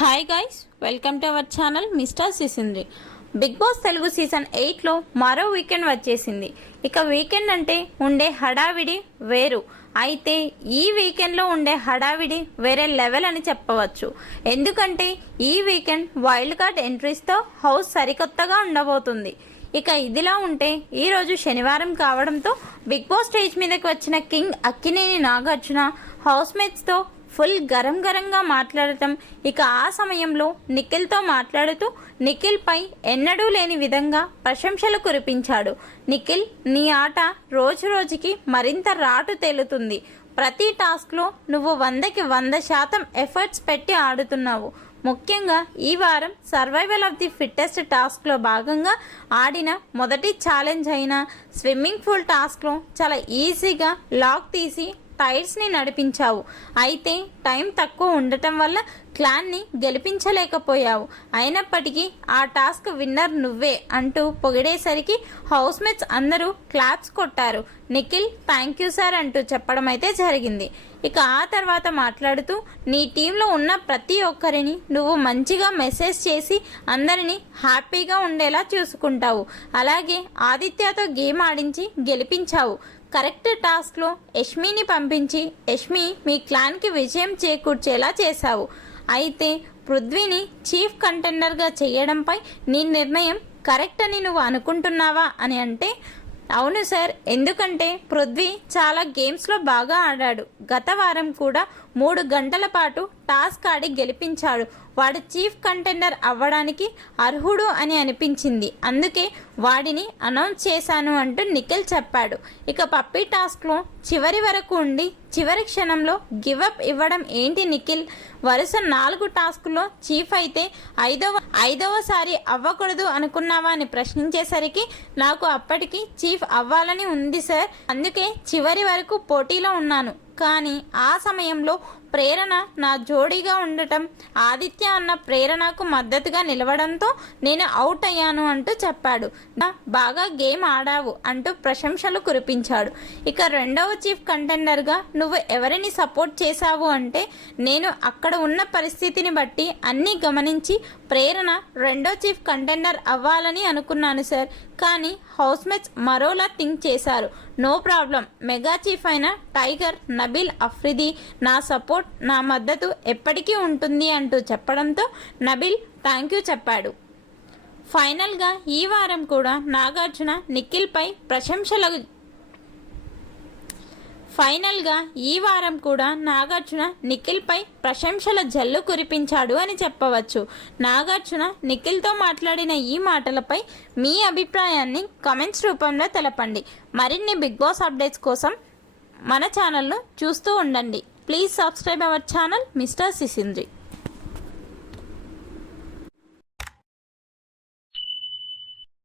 Hi guys, welcome to our channel mister Sisindri. Bigg Boss Telugu season 8లో మరో weekend వచ్చేసింది. ఇక వీకెండ్ అంటే ఉండే హడావిడి వేరు. అయితే ఈ వీకెండ్లో ఉండే హడావిడి వేరే లెవెల్ అని చెప్పవచ్చు. ఎందుకంటే ఈ వీకెండ్ వైల్డ్ కార్డ్ ఎంట్రీస్తో హౌస్ సరికొత్తగా ఉండబోతుంది. ఇక ఇదిలా ఉంటే ఈరోజు శనివారం కావడంతో బిగ్ బాస్ స్టేజ్ మీదకి వచ్చిన కింగ్ అక్కినేని నాగార్జున హౌస్మేట్స్తో ఫుల్ గరంగా మాట్లాడటం. ఇక ఆ సమయంలో నిఖిల్తో మాట్లాడుతూ నిఖిల్పై ఎన్నడూ లేని విధంగా ప్రశంసలు కురిపించాడు. నిఖిల్, నీ ఆట రోజు రోజుకి మరింత రాటు తేలుతుంది. ప్రతి టాస్క్లో నువ్వు 100కి 100% ఎఫర్ట్స్ పెట్టి ఆడుతున్నావు. ముఖ్యంగా ఈ వారం సర్వైవల్ ఆఫ్ ది ఫిట్టెస్ట్ టాస్క్లో భాగంగా ఆడిన మొదటి ఛాలెంజ్ అయిన స్విమ్మింగ్ పూల్ టాస్క్లో చాలా ఈజీగా లాక్ తీసి టైర్స్ని నడిపించావు. అయితే టైం తక్కువ ఉండటం వల్ల క్లాన్ని గెలిపించలేకపోయావు. అయినప్పటికీ ఆ టాస్క్ విన్నర్ నువ్వే అంటూ పొగిడేసరికి హౌస్మేట్స్ అందరూ క్లాప్స్ కొట్టారు. నిఖిల్ థ్యాంక్ యూ సార్ అంటూ చెప్పడం అయితే జరిగింది. ఇక ఆ తర్వాత మాట్లాడుతూ నీ టీంలో ఉన్న ప్రతి ఒక్కరిని నువ్వు మంచిగా మెసేజ్ చేసి అందరినీ హ్యాపీగా ఉండేలా చూసుకుంటావు. అలాగే ఆదిత్యతో గేమ్ ఆడించి గెలిపించావు. కరెక్ట్ టాస్క్లో యష్మిని పంపించి యష్మి మీ క్లాన్కి విజయం చేకూర్చేలా చేశావు. అయితే పృథ్వీని చీఫ్ కంటెండర్గా చేయడంపై నీ నిర్ణయం కరెక్ట్ అని నువ్వు అనుకుంటున్నావా అని అంటే అవును సార్, ఎందుకంటే పృథ్వీ చాలా గేమ్స్లో బాగా ఆడాడు. గత వారం కూడా 3 గంటల పాటు టాస్క్ ఆడి గెలిపించాడు. వాడు చీఫ్ కంటెండర్ అవ్వడానికి అర్హుడు అని అనిపించింది. అందుకే వాడిని అనౌన్స్ చేశాను అంటూ నిఖిల్ చెప్పాడు. ఇక పప్పీ టాస్క్లో చివరి వరకు ఉండి చివరి క్షణంలో గివప్ ఇవ్వడం ఏంటి నిఖిల్? వరుస 4 టాస్కుల్లో చీఫ్ అయితే ఐదవసారి అవ్వకూడదు అనుకున్నావా అని ప్రశ్నించేసరికి నాకు అప్పటికి చీఫ్ అవ్వాలని ఉంది సార్, అందుకే చివరి వరకు పోటీలో ఉన్నాను. కానీ ఆ సమయంలో ప్రేరణ నా జోడీగా ఉండటం, ఆదిత్య అన్న ప్రేరణకు మద్దతుగా నిలవడంతో నేను అవుట్ అయ్యాను అంటూ చెప్పాడు. బాగా గేమ్ ఆడావు అంటూ ప్రశంసలు కురిపించాడు. ఇక రెండవ చీఫ్ కంటెండర్గా నువ్వు ఎవరిని సపోర్ట్ చేశావు అంటే నేను అక్కడ ఉన్న పరిస్థితిని బట్టి అన్నీ గమనించి ప్రేరణ రెండో చీఫ్ కంటెండర్ అవ్వాలని అనుకున్నాను సార్. కానీ హౌస్మేట్స్ మరోలా థింక్ చేశారు. నో ప్రాబ్లం, మెగా చీఫ్ అయిన టైగర్, నబీల్ అఫ్రిది నా సపోర్ట్, నా మద్దతు ఎప్పటికీ ఉంటుంది అంటూ చెప్పడంతో నబీల్ థ్యాంక్ యూ చెప్పాడు. ఫైనల్గా ఈ వారం కూడా నాగార్జున నిఖిల్పై ప్రశంసల జల్లు కురిపించాడు అని చెప్పవచ్చు. నాగార్జున నిఖిల్తో మాట్లాడిన ఈ మాటలపై మీ అభిప్రాయాన్ని కామెంట్స్ రూపంలో తెలపండి. మరిన్ని బిగ్ బాస్ అప్డేట్స్ కోసం మన ఛానల్ను చూస్తూ ఉండండి. Please subscribe our channel mister సిసింద్రి.